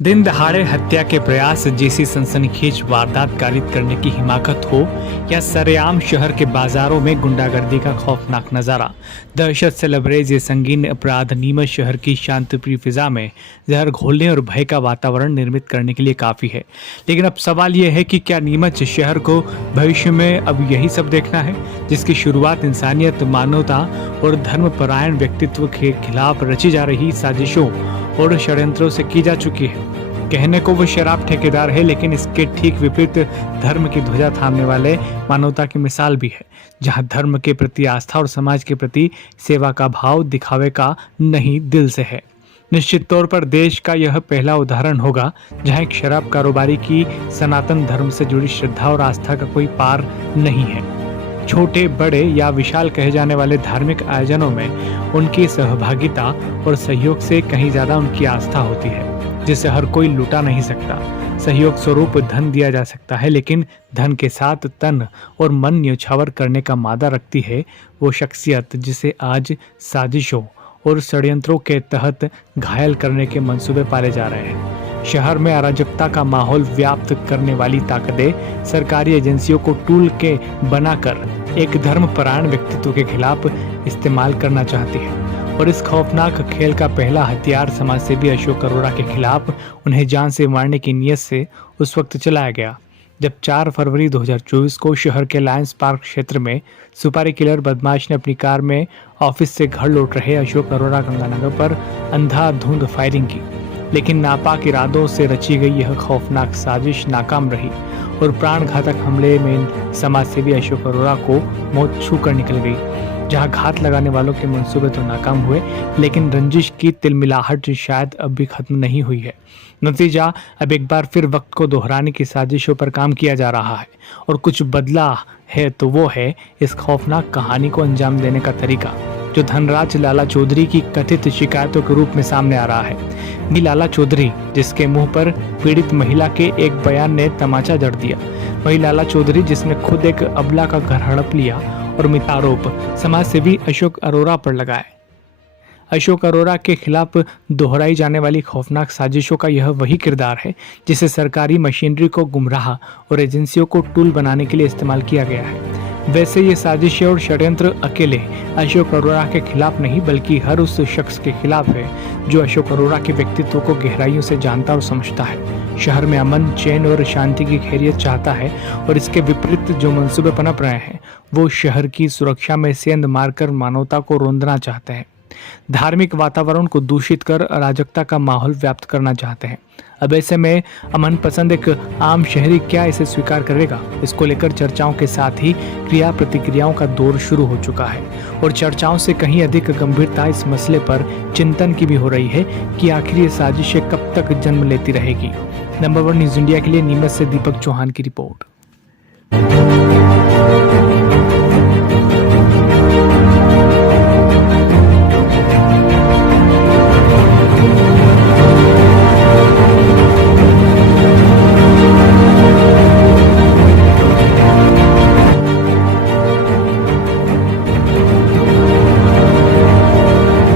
दिन दहाड़े हत्या के प्रयास जैसी सनसनीखेज वारदात कारित करने की हिमाकत हो या सरेआम शहर के बाजारों में गुंडागर्दी का खौफनाक नजारा, दहशत से लबरेज ये संगीन अपराध नीमच शहर की शांतिप्रिय फिजा में जहर घोलने और भय का वातावरण निर्मित करने के लिए काफी है। लेकिन अब सवाल यह है कि क्या नीमच शहर को भविष्य में अब यही सब देखना है, जिसकी शुरुआत इंसानियत, मानवता और धर्मपरायण व्यक्तित्व के खिलाफ रची जा रही साजिशों और षड्यंत्रों से की जा चुकी है। कहने को वो शराब ठेकेदार है, लेकिन इसके ठीक विपरीत धर्म की ध्वजा थामने वाले मानवता की मिसाल भी है, जहां धर्म के प्रति आस्था और समाज के प्रति सेवा का भाव दिखावे का नहीं, दिल से है। निश्चित तौर पर देश का यह पहला उदाहरण होगा जहां एक शराब कारोबारी की सनातन धर्म से जुड़ी श्रद्धा और आस्था का कोई पार नहीं है। छोटे, बड़े या विशाल कहे जाने वाले धार्मिक आयोजनों में उनकी सहभागिता और सहयोग से कहीं ज्यादा उनकी आस्था होती है, जिसे हर कोई लुटा नहीं सकता। सहयोग स्वरूप धन दिया जा सकता है, लेकिन धन के साथ तन और मन न्यौछावर करने का मादा रखती है वो शख्सियत जिसे आज साजिशों और षड्यंत्रों के तहत घायल करने के मंसूबे पाले जा रहे हैं। शहर में अराजकता का माहौल व्याप्त करने वाली ताकतें सरकारी एजेंसियों को टूल के बनाकर एक धर्मपरायण व्यक्तित्व के खिलाफ इस्तेमाल करना चाहती है। और इस खौफनाक खेल का पहला हथियार समाजसेवी अशोक अरोड़ा के खिलाफ उन्हें जान से मारने की नीयत से उस वक्त चलाया गया जब 4 फरवरी 2024 को शहर के लायंस पार्क क्षेत्र में सुपारी किलर बदमाश ने अपनी कार में ऑफिस से घर लौट रहे अशोक अरोड़ा गंगानगर पर अंधाधुंध फायरिंग की। लेकिन नापाक इरादों से रची गई यह खौफनाक साजिश नाकाम रही और प्राण घातक हमले में समाजसेवी अशोक अरोड़ा को मौत छू कर निकल गई। जहां घात लगाने वालों के मंसूबे तो नाकाम हुए, लेकिन रंजिश की तिलमिलाहट शायद अब भी खत्म नहीं हुई है। नतीजा अब एक बार फिर वक्त को दोहराने की साजिशों पर काम किया जा रहा है और कुछ बदला है तो वो है इस खौफनाक कहानी को अंजाम देने का तरीका, जो धनराज लाला चौधरी की कथित शिकायतों के रूप में सामने आ रहा है। लाला चौधरी, जिसके मुंह पर पीड़ित महिला के एक बयान ने तमाचा जड़ दिया। वही लाला चौधरी जिसने खुद एक अबला का घर हड़प लिया और मिथ्या आरोप समाजसेवी अशोक अरोड़ा पर लगाए। अशोक अरोड़ा के खिलाफ दोहराई जाने वाली खौफनाक साजिशों का यह वही किरदार है जिसे सरकारी मशीनरी को गुमराह और एजेंसियों को टूल बनाने के लिए इस्तेमाल किया गया है। वैसे ये साजिशें और षड्यंत्र अकेले अशोक अरोड़ा के खिलाफ नहीं, बल्कि हर उस शख्स के खिलाफ है जो अशोक अरोड़ा के व्यक्तित्व को गहराइयों से जानता और समझता है। शहर में अमन, चैन और शांति की खैरियत चाहता है और इसके विपरीत जो मंसूबे पनप रहे हैं वो शहर की सुरक्षा में सेंध मारकर मानवता को रौंदना चाहते हैं। धार्मिक वातावरण को दूषित कर अराजकता का माहौल व्याप्त करना चाहते हैं। अब ऐसे में अमन पसंद एक आम शहरी क्या इसे स्वीकार करेगा? इसको लेकर चर्चाओं के साथ ही क्रिया प्रतिक्रियाओं का दौर शुरू हो चुका है और चर्चाओं से कहीं अधिक गंभीरता इस मसले पर चिंतन की भी हो रही है कि आखिर ये साजिशें कब तक जन्म लेती रहेगी। नंबर 1 न्यूज इंडिया के लिए नीमच से दीपक चौहान की रिपोर्ट।